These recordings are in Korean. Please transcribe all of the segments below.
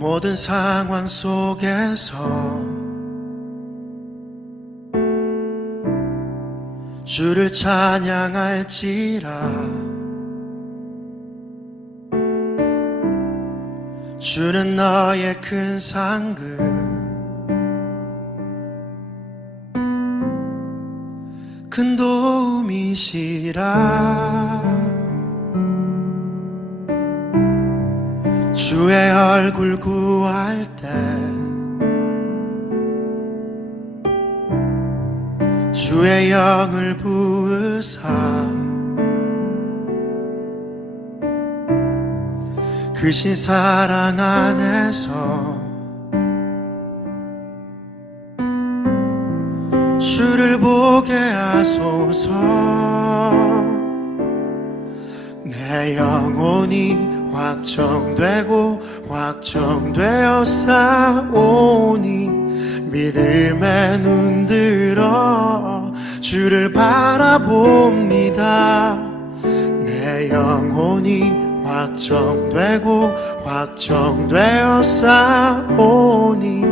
모든 상황 속에서 주를 찬양할지라. 주는 너의 큰 상급, 큰 도움이시라. 주의 얼굴 구할 때 주의 영을 부으사 크신 사랑 안에서 주를 보게 하소서. 내 영혼이 확정되고 확정되어 싸우니 믿음에 눈들어 주를 바라봅니다. 내 영혼이 확정되고 확정되어 싸우니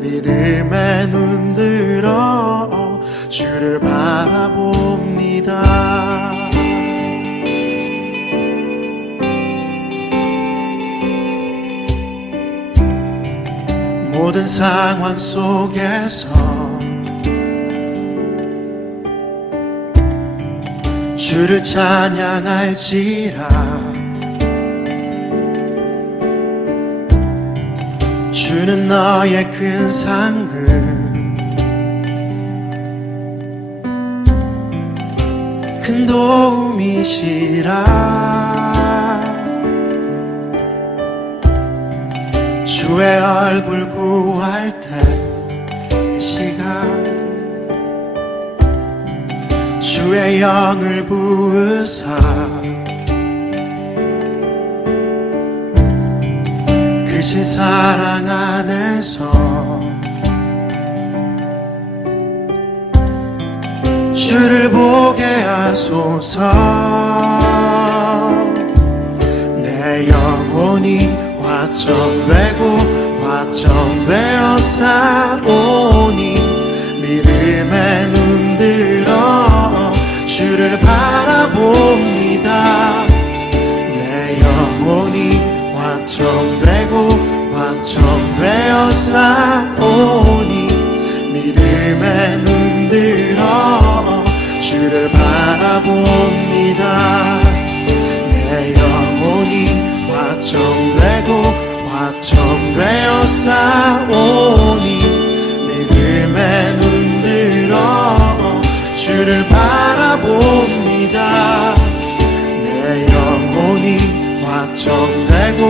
믿음에 눈들어 주를 바라봅니다. 모든 상황 속에서 주를 찬양할지라. 주는 너의 큰 상급, 큰 도움이시라. 주의 얼굴 구할 때 이 시간 주의 영을 부으사 크신 사랑 안에서 주를 보게 하소서. 내 영혼이 확정되고 확정되어 싸우니 믿음에 눈들어 주를 바라봅니다. 내 영혼이 확정되고 확정되어 싸우니 믿음에 눈들어 주를 바라봅니다. 내 영혼이 확정되고 확정되어 싸우니 믿음에 눈들어 주를 바라봅니다. 내 영혼이 확정되고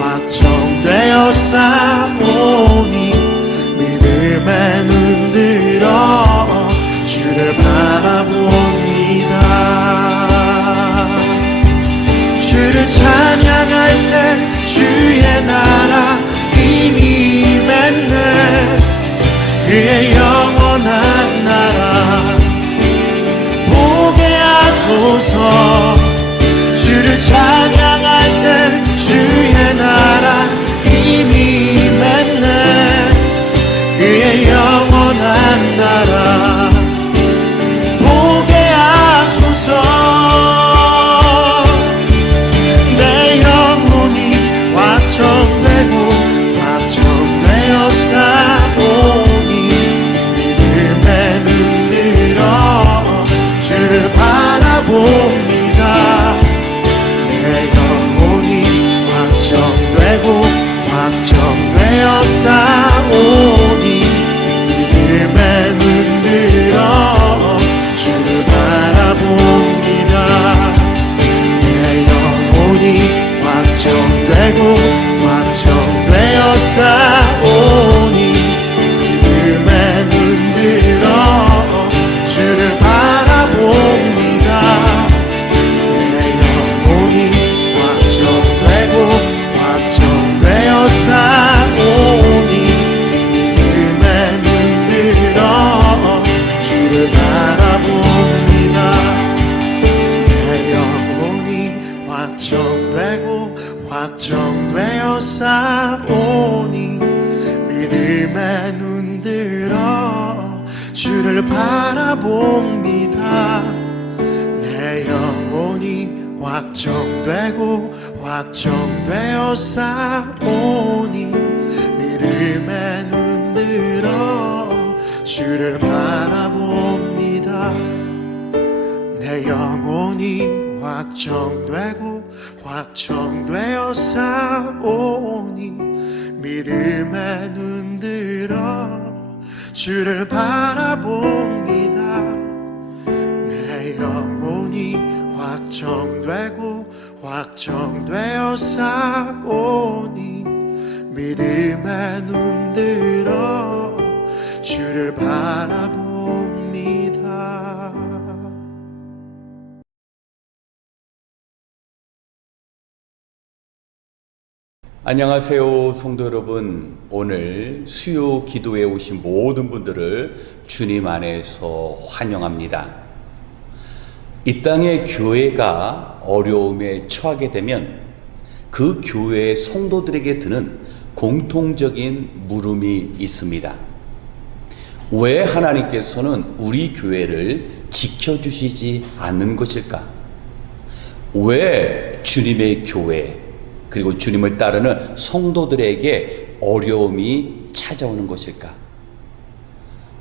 확정되어 싸우니 믿음에 눈들어 주를 바라봅니다. 주를 찬양할 때 주의 나라 이미 임했네. 그의 영원한 나라 보게 하소서. 주를 찬양할 때 주의 나라 이미 임했네. 그의 영원한 나라 보게 하소서. 확정되고 확정되어 싸우니 믿음에 눈들어 주를 바라봅니다. 내 영혼이 확정되고 확정되어 싸우니 믿음에 눈들어 주를 바라봅니다. 내 영혼이 확정되고 확정되어 싸우니 믿음에 눈들어 주를 바라봅니다. 내 영혼이 확정되고 확정되어 싸우니 확정되어 싸우니 믿음에 눈들어 주를 바라봅니다. 내 영혼이 확정되어 싸우니 믿음에 눈들어 주를 바라봅니다. 내 영혼이 확정되어 싸우니 믿음에 눈들어 주를 바라봅니다. 내 영혼이 확정되어 싸우니 믿음에 눈들어 주를 바라봅니다. 안녕하세요, 성도 여러분. 오늘 수요 기도에 오신 모든 분들을 주님 안에서 환영합니다. 이 땅의 교회가 어려움에 처하게 되면 그 교회의 성도들에게 드는 공통적인 물음이 있습니다. 왜 하나님께서는 우리 교회를 지켜주시지 않는 것일까? 왜 주님의 교회, 그리고 주님을 따르는 성도들에게 어려움이 찾아오는 것일까?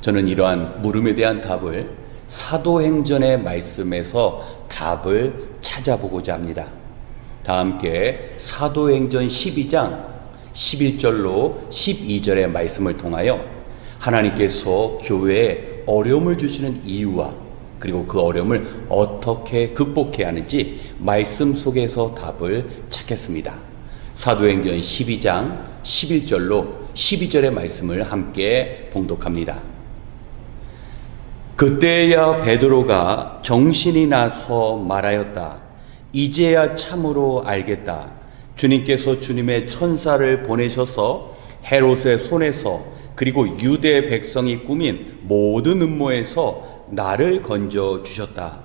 저는 이러한 물음에 대한 답을 사도행전의 말씀에서 답을 찾아보고자 합니다. 다 함께 사도행전 12장 11절로 12절의 말씀을 통하여 하나님께서 교회에 어려움을 주시는 이유와 그리고 그 어려움을 어떻게 극복해야 하는지 말씀 속에서 답을 찾겠습니다. 사도행전 12장 11절로 12절의 말씀을 함께 봉독합니다. 그때야 베드로가 정신이 나서 말하였다. 이제야 참으로 알겠다. 주님께서 주님의 천사를 보내셔서 헤롯의 손에서 그리고 유대 백성이 꾸민 모든 음모에서 나를 건져 주셨다.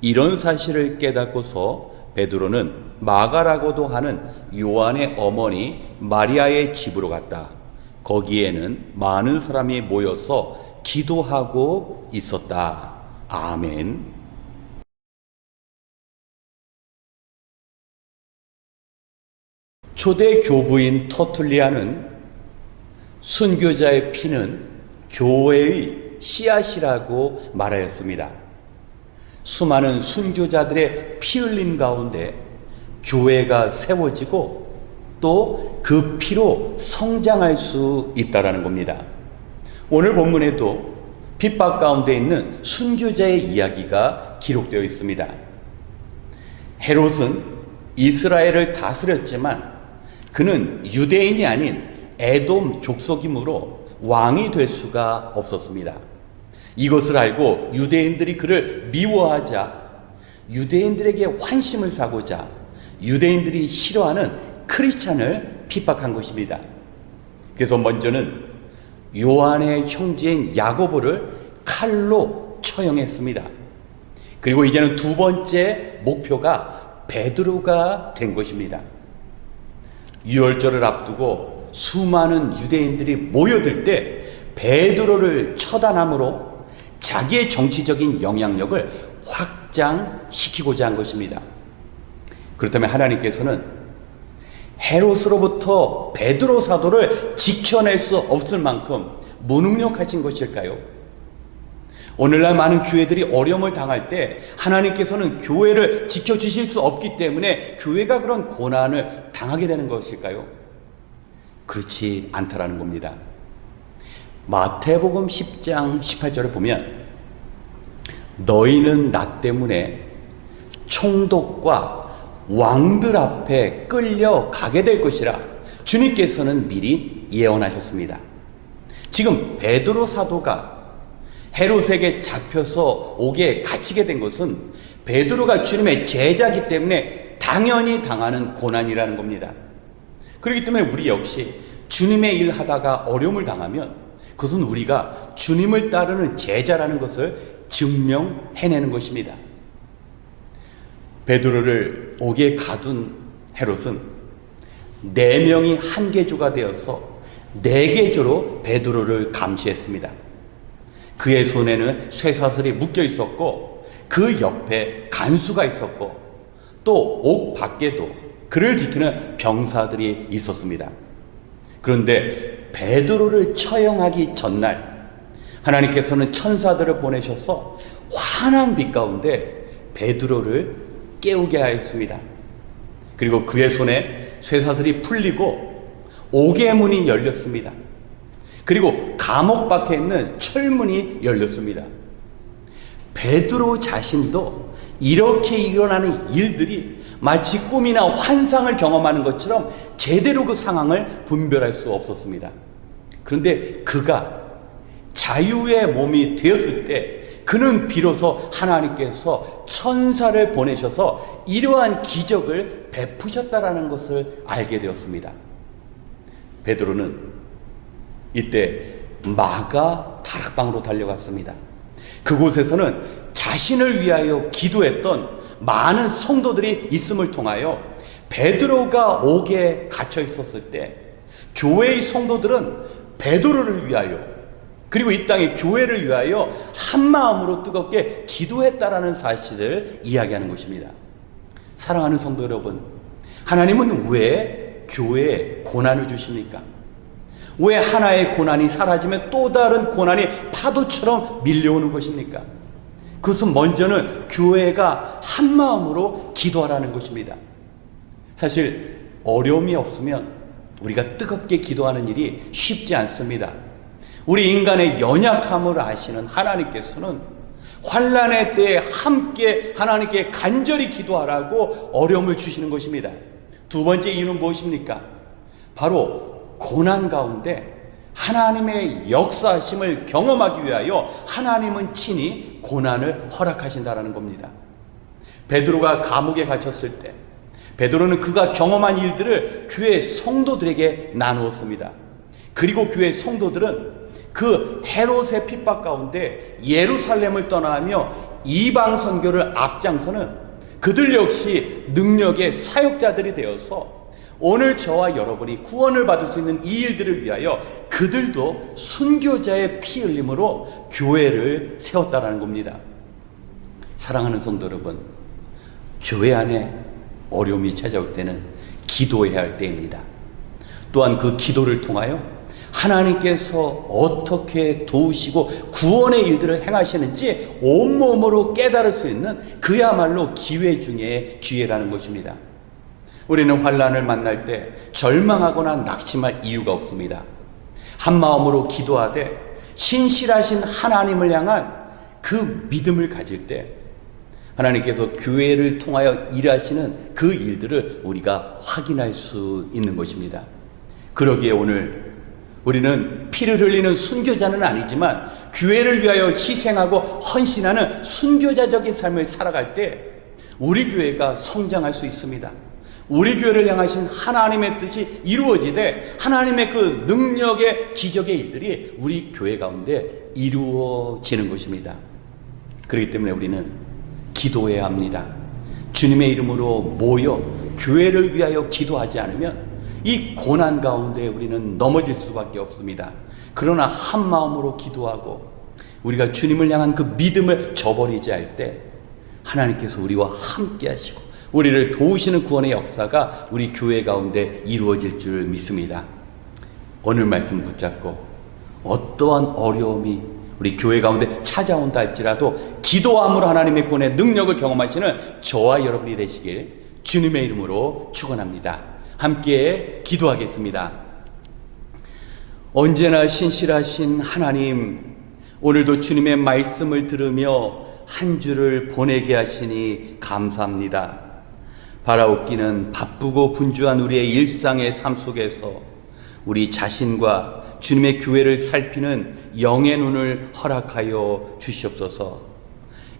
이런 사실을 깨닫고서 베드로는 마가라고도 하는 요한의 어머니 마리아의 집으로 갔다. 거기에는 많은 사람이 모여서 기도하고 있었다. 아멘. 초대 교부인 터툴리아는 순교자의 피는 교회의 씨앗이라고 말하였습니다. 수많은 순교자들의 피 흘림 가운데 교회가 세워지고 또 그 피로 성장할 수 있다라는 겁니다. 오늘 본문에도 핍박 가운데 있는 순교자의 이야기가 기록되어 있습니다. 헤롯은 이스라엘을 다스렸지만 그는 유대인이 아닌 에돔 족속이므로 왕이 될 수가 없었습니다. 이것을 알고 유대인들이 그를 미워하자 유대인들에게 환심을 사고자 유대인들이 싫어하는 크리스찬을 핍박한 것입니다. 그래서 먼저는 요한의 형제인 야고보를 칼로 처형했습니다. 그리고 이제는 두 번째 목표가 베드로가 된 것입니다. 유월절을 앞두고 수많은 유대인들이 모여들 때 베드로를 처단함으로 자기의 정치적인 영향력을 확장시키고자 한 것입니다. 그렇다면 하나님께서는 헤롯으로부터 베드로 사도를 지켜낼 수 없을 만큼 무능력하신 것일까요? 오늘날 많은 교회들이 어려움을 당할 때 하나님께서는 교회를 지켜주실 수 없기 때문에 교회가 그런 고난을 당하게 되는 것일까요? 그렇지 않다라는 겁니다. 마태복음 10장 18절을 보면 너희는 나 때문에 총독과 왕들 앞에 끌려가게 될 것이라 주님께서는 미리 예언하셨습니다. 지금 베드로 사도가 헤롯에게 잡혀서 옥에 갇히게 된 것은 베드로가 주님의 제자이기 때문에 당연히 당하는 고난이라는 겁니다. 그렇기 때문에 우리 역시 주님의 일 하다가 어려움을 당하면 그것은 우리가 주님을 따르는 제자라는 것을 증명해내는 것입니다. 베드로를 옥에 가둔 헤롯은 4명이 한 계조가 되어서 4계조로 베드로를 감시했습니다. 그의 손에는 쇠사슬이 묶여 있었고 그 옆에 간수가 있었고 또 옥 밖에도 그를 지키는 병사들이 있었습니다. 그런데 베드로를 처형하기 전날 하나님께서는 천사들을 보내셔서 환한 빛 가운데 베드로를 깨우게 하였습니다. 그리고 그의 손에 쇠사슬이 풀리고 옥의 문이 열렸습니다. 그리고 감옥 밖에 있는 철문이 열렸습니다. 베드로 자신도 이렇게 일어나는 일들이 마치 꿈이나 환상을 경험하는 것처럼 제대로 그 상황을 분별할 수 없었습니다. 그런데 그가 자유의 몸이 되었을 때 그는 비로소 하나님께서 천사를 보내셔서 이러한 기적을 베푸셨다라는 것을 알게 되었습니다. 베드로는 이때 마가 다락방으로 달려갔습니다. 그곳에서는 자신을 위하여 기도했던 많은 성도들이 있음을 통하여 베드로가 옥에 갇혀 있었을 때 교회의 성도들은 베드로를 위하여 그리고 이 땅의 교회를 위하여 한 마음으로 뜨겁게 기도했다라는 사실을 이야기하는 것입니다. 사랑하는 성도 여러분, 하나님은 왜 교회에 고난을 주십니까? 왜 하나의 고난이 사라지면 또 다른 고난이 파도처럼 밀려오는 것입니까? 그것은 먼저는 교회가 한 마음으로 기도하라는 것입니다. 사실 어려움이 없으면 우리가 뜨겁게 기도하는 일이 쉽지 않습니다. 우리 인간의 연약함을 아시는 하나님께서는 환난의 때에 함께 하나님께 간절히 기도하라고 어려움을 주시는 것입니다. 두 번째 이유는 무엇입니까? 바로 고난 가운데 하나님의 역사하심을 경험하기 위하여 하나님은 친히 고난을 허락하신다라는 겁니다. 베드로가 감옥에 갇혔을 때 베드로는 그가 경험한 일들을 교회 성도들에게 나누었습니다. 그리고 교회 성도들은 그 헤롯의 핍박 가운데 예루살렘을 떠나며 이방 선교를 앞장서는 그들 역시 능력의 사역자들이 되어서 오늘 저와 여러분이 구원을 받을 수 있는 이 일들을 위하여 그들도 순교자의 피 흘림으로 교회를 세웠다라는 겁니다. 사랑하는 성도 여러분, 교회 안에 어려움이 찾아올 때는 기도해야 할 때입니다. 또한 그 기도를 통하여 하나님께서 어떻게 도우시고 구원의 일들을 행하시는지 온몸으로 깨달을 수 있는 그야말로 기회 중에 기회라는 것입니다. 우리는 환난을 만날 때 절망하거나 낙심할 이유가 없습니다. 한 마음으로 기도하되 신실하신 하나님을 향한 그 믿음을 가질 때 하나님께서 교회를 통하여 일하시는 그 일들을 우리가 확인할 수 있는 것입니다. 그러기에 오늘 우리는 피를 흘리는 순교자는 아니지만 교회를 위하여 희생하고 헌신하는 순교자적인 삶을 살아갈 때 우리 교회가 성장할 수 있습니다. 우리 교회를 향하신 하나님의 뜻이 이루어지되 하나님의 그 능력의 기적의 일들이 우리 교회 가운데 이루어지는 것입니다. 그렇기 때문에 우리는 기도해야 합니다. 주님의 이름으로 모여 교회를 위하여 기도하지 않으면 이 고난 가운데 우리는 넘어질 수밖에 없습니다. 그러나 한 마음으로 기도하고 우리가 주님을 향한 그 믿음을 저버리지 할 때 하나님께서 우리와 함께 하시고 우리를 도우시는 구원의 역사가 우리 교회 가운데 이루어질 줄 믿습니다. 오늘 말씀 붙잡고 어떠한 어려움이 우리 교회 가운데 찾아온다 할지라도 기도함으로 하나님의 구원의 능력을 경험하시는 저와 여러분이 되시길 주님의 이름으로 축원합니다. 함께 기도하겠습니다. 언제나 신실하신 하나님, 오늘도 주님의 말씀을 들으며 한 주를 보내게 하시니 감사합니다. 바라옵기는 바쁘고 분주한 우리의 일상의 삶 속에서 우리 자신과 주님의 교회를 살피는 영의 눈을 허락하여 주시옵소서.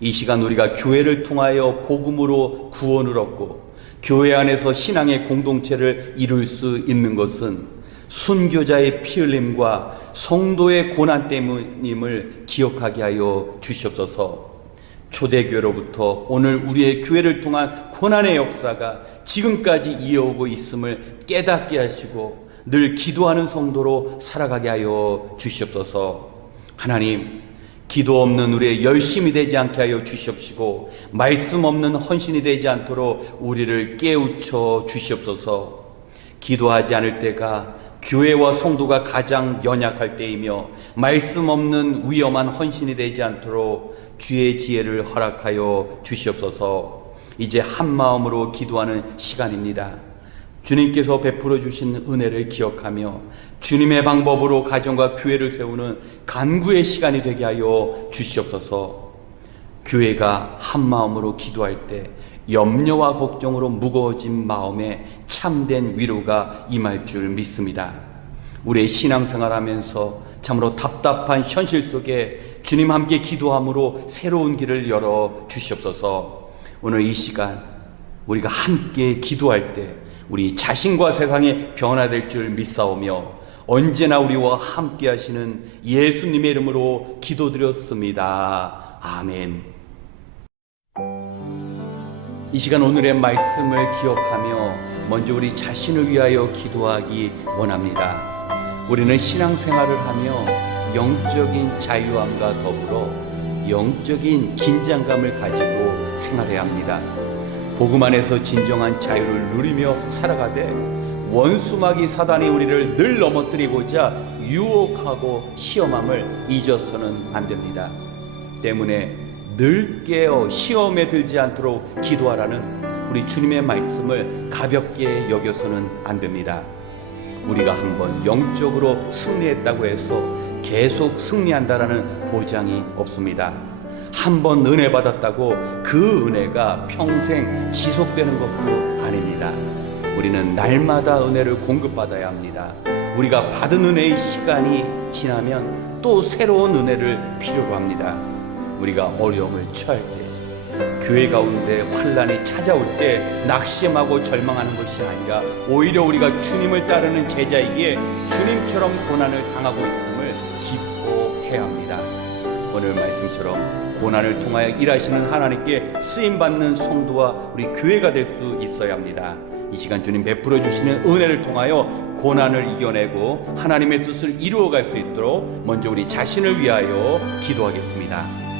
이 시간 우리가 교회를 통하여 복음으로 구원을 얻고 교회 안에서 신앙의 공동체를 이룰 수 있는 것은 순교자의 피 흘림과 성도의 고난 때문임을 기억하게 하여 주시옵소서. 초대교회로부터 오늘 우리의 교회를 통한 고난의 역사가 지금까지 이어오고 있음을 깨닫게 하시고 늘 기도하는 성도로 살아가게 하여 주시옵소서. 하나님, 기도 없는 우리의 열심이 되지 않게 하여 주시옵시고 말씀 없는 헌신이 되지 않도록 우리를 깨우쳐 주시옵소서. 기도하지 않을 때가 교회와 성도가 가장 연약할 때이며 말씀 없는 위험한 헌신이 되지 않도록 주의 지혜를 허락하여 주시옵소서. 이제 한 마음으로 기도하는 시간입니다. 주님께서 베풀어 주신 은혜를 기억하며 주님의 방법으로 가정과 교회를 세우는 간구의 시간이 되게 하여 주시옵소서. 교회가 한 마음으로 기도할 때 염려와 걱정으로 무거워진 마음에 참된 위로가 임할 줄 믿습니다. 우리의 신앙생활하면서 참으로 답답한 현실 속에 주님 함께 기도함으로 새로운 길을 열어 주시옵소서. 오늘 이 시간 우리가 함께 기도할 때 우리 자신과 세상이 변화될 줄 믿사오며 언제나 우리와 함께 하시는 예수님의 이름으로 기도드렸습니다. 아멘. 이 시간 오늘의 말씀을 기억하며 먼저 우리 자신을 위하여 기도하기 원합니다. 우리는 신앙생활을 하며 영적인 자유함과 더불어 영적인 긴장감을 가지고 생활해야 합니다. 복음 안에서 진정한 자유를 누리며 살아가되 원수마귀 사단이 우리를 늘 넘어뜨리고자 유혹하고 시험함을 잊어서는 안 됩니다. 때문에 늘 깨어 시험에 들지 않도록 기도하라는 우리 주님의 말씀을 가볍게 여겨서는 안 됩니다. 우리가 한번 영적으로 승리했다고 해서 계속 승리한다라는 보장이 없습니다. 한번 은혜 받았다고 그 은혜가 평생 지속되는 것도 아닙니다. 우리는 날마다 은혜를 공급받아야 합니다. 우리가 받은 은혜의 시간이 지나면 또 새로운 은혜를 필요로 합니다. 우리가 어려움을 처할 때, 교회 가운데 환난이 찾아올 때 낙심하고 절망하는 것이 아니라 오히려 우리가 주님을 따르는 제자이기에 주님처럼 고난을 당하고 있음을 기뻐해야 합니다. 오늘 말씀처럼 고난을 통하여 일하시는 하나님께 쓰임받는 성도와 우리 교회가 될 수 있어야 합니다. 이 시간 주님 베풀어 주시는 은혜를 통하여 고난을 이겨내고 하나님의 뜻을 이루어갈 수 있도록 먼저 우리 자신을 위하여 기도하겠습니다.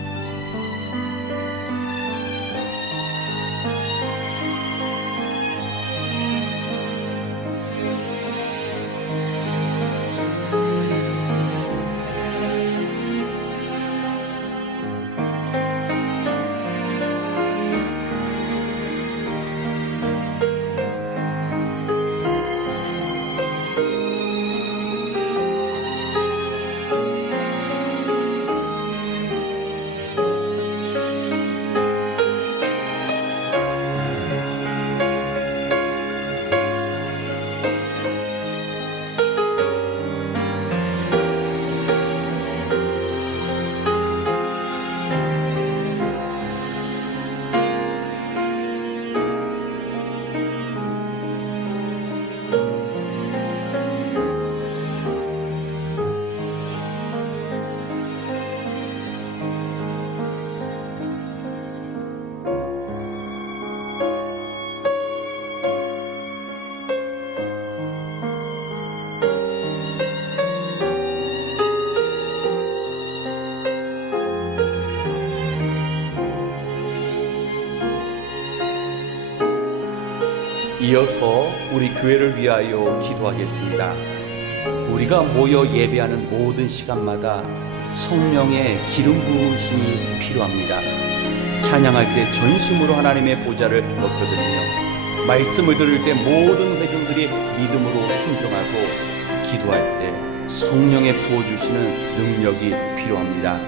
이어서 우리 교회를 위하여 기도하겠습니다. 우리가 모여 예배하는 모든 시간마다 성령의 기름 부으심이 필요합니다. 찬양할 때 전심으로 하나님의 보좌를 높여드리며 말씀을 들을 때 모든 회중들이 믿음으로 순종하고 기도할 때 성령의 부어주시는 능력이 필요합니다.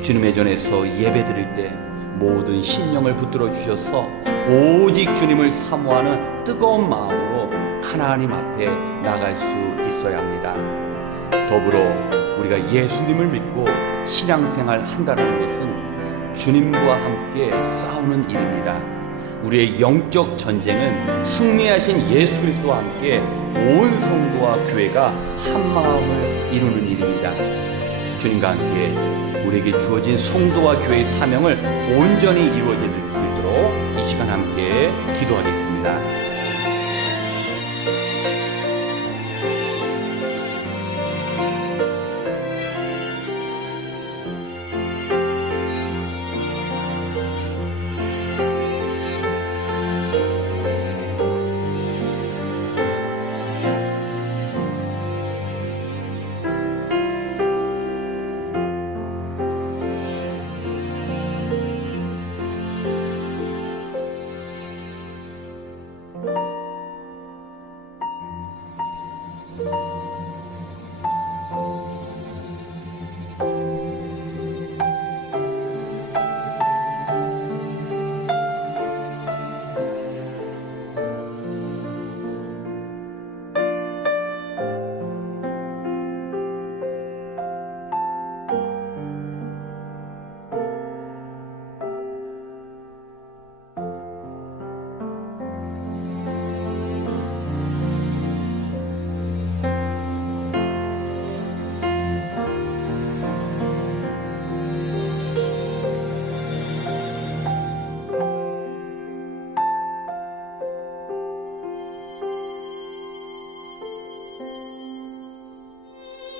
주님의 전에서 예배드릴 때 모든 심령을 붙들어 주셔서 오직 주님을 사모하는 뜨거운 마음으로 하나님 앞에 나갈 수 있어야 합니다. 더불어 우리가 예수님을 믿고 신앙생활 한다는 것은 주님과 함께 싸우는 일입니다. 우리의 영적 전쟁은 승리하신 예수 그리스도와 함께 온 성도와 교회가 한 마음을 이루는 일입니다. 주님과 함께 우리에게 주어진 성도와 교회의 사명을 온전히 이루어질 수 있도록 이 시간 함께 기도하겠습니다.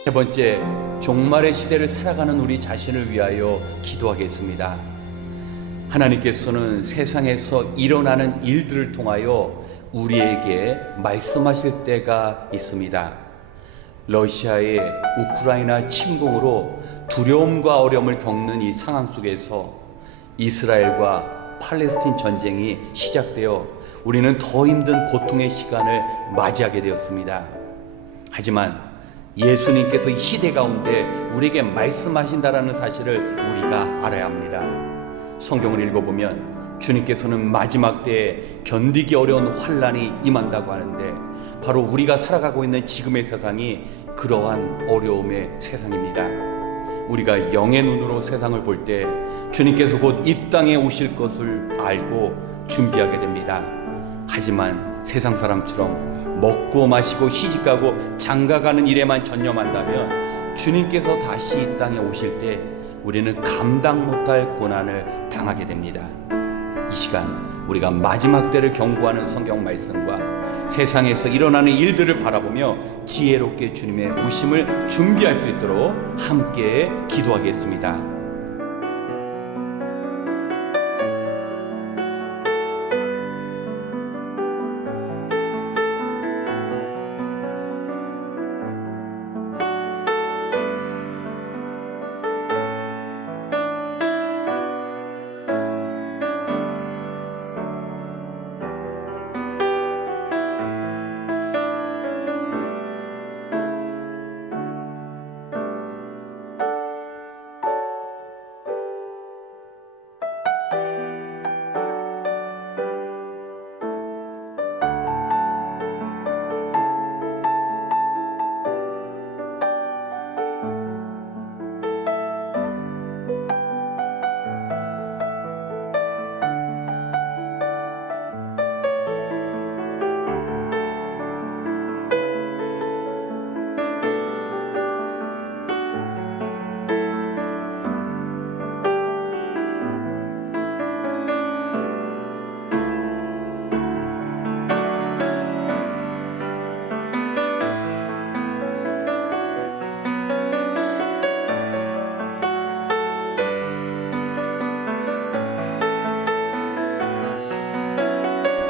세 번째, 종말의 시대를 살아가는 우리 자신을 위하여 기도하겠습니다. 하나님께서는 세상에서 일어나는 일들을 통하여 우리에게 말씀하실 때가 있습니다. 러시아의 우크라이나 침공으로 두려움과 어려움을 겪는 이 상황 속에서 이스라엘과 팔레스틴 전쟁이 시작되어 우리는 더 힘든 고통의 시간을 맞이하게 되었습니다. 하지만 예수님께서 이 시대 가운데 우리에게 말씀하신다라는 사실을 우리가 알아야 합니다. 성경을 읽어보면 주님께서는 마지막 때에 견디기 어려운 환난이 임한다고 하는데 바로 우리가 살아가고 있는 지금의 세상이 그러한 어려움의 세상입니다. 우리가 영의 눈으로 세상을 볼 때 주님께서 곧 이 땅에 오실 것을 알고 준비하게 됩니다. 하지만 세상 사람처럼 먹고 마시고 시집가고 장가가는 일에만 전념한다면 주님께서 다시 이 땅에 오실 때 우리는 감당 못할 고난을 당하게 됩니다. 이 시간 우리가 마지막 때를 경고하는 성경 말씀과 세상에서 일어나는 일들을 바라보며 지혜롭게 주님의 오심을 준비할 수 있도록 함께 기도하겠습니다.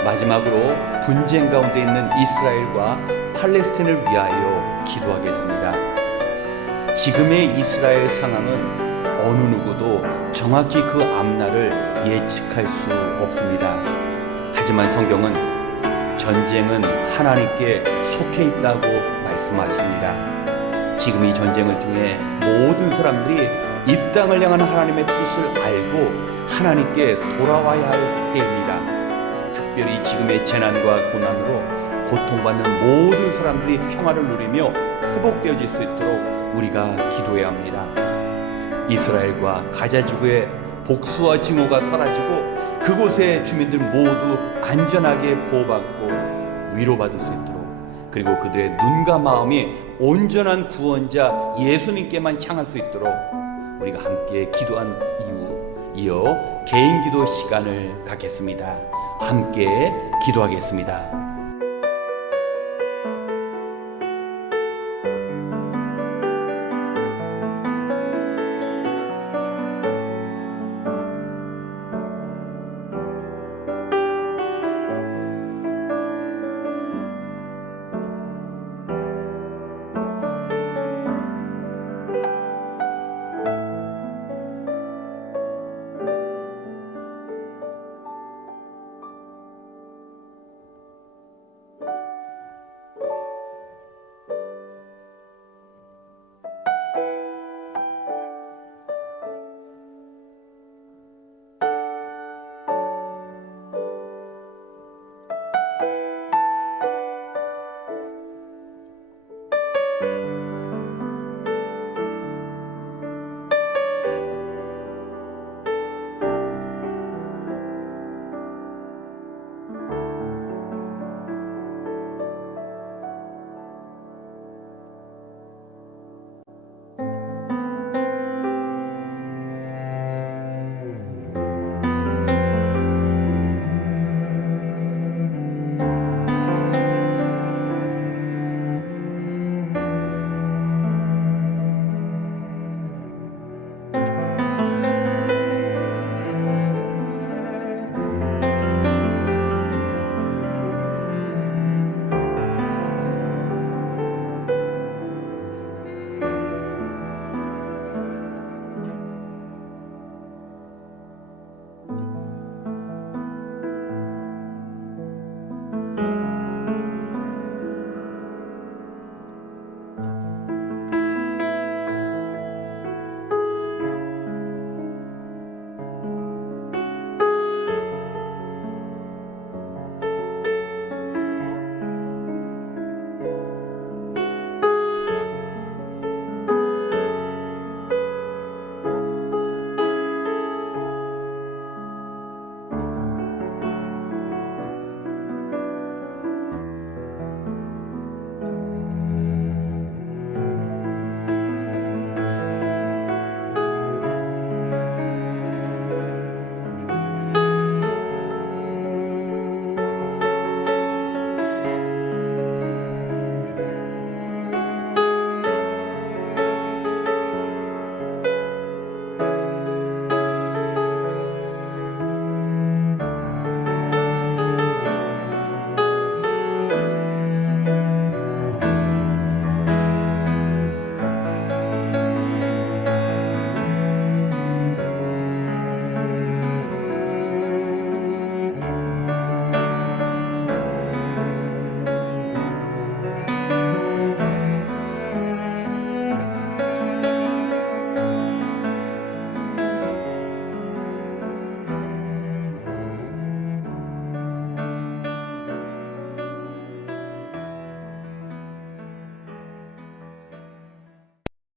마지막으로 분쟁 가운데 있는 이스라엘과 팔레스틴을 위하여 기도하겠습니다. 지금의 이스라엘 상황은 어느 누구도 정확히 그 앞날을 예측할 수 없습니다. 하지만 성경은 전쟁은 하나님께 속해 있다고 말씀하십니다. 지금 이 전쟁을 통해 모든 사람들이 이 땅을 향한 하나님의 뜻을 알고 하나님께 돌아와야 할 때입니다. 특별히 지금의 재난과 고난으로 고통받는 모든 사람들이 평화를 누리며 회복되어질 수 있도록 우리가 기도해야 합니다. 이스라엘과 가자 지구의 복수와 증오가 사라지고 그곳의 주민들 모두 안전하게 보호받고 위로받을 수 있도록 그리고 그들의 눈과 마음이 온전한 구원자 예수님께만 향할 수 있도록 우리가 함께 기도한 이어 개인 기도 시간을 갖겠습니다. 함께 기도하겠습니다.